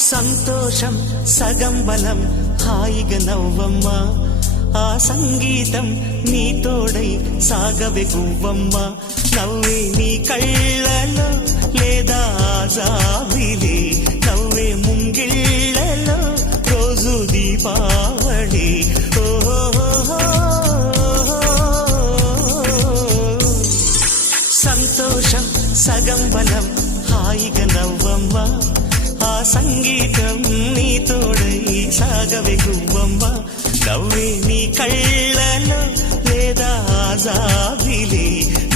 సంతోషం సగం బలం హాయిగా నవ్వమ్మా ఆ సంగీతం నీ తోడై సాగవే గువ్వమ్మ నవ్వే నీ కళ్ళలో లేదా జాబిలి నవ్వే ముంగిళ్ళలో రోజు దీపావళి సంతోషం సగం బలం హాయిగా నవ్వమ్మ ఆ సంగీతం నీ తోడై సాగవే గువ్వమ్మ నవ్వే నీ కళ్ళలో లేదా జాబిలి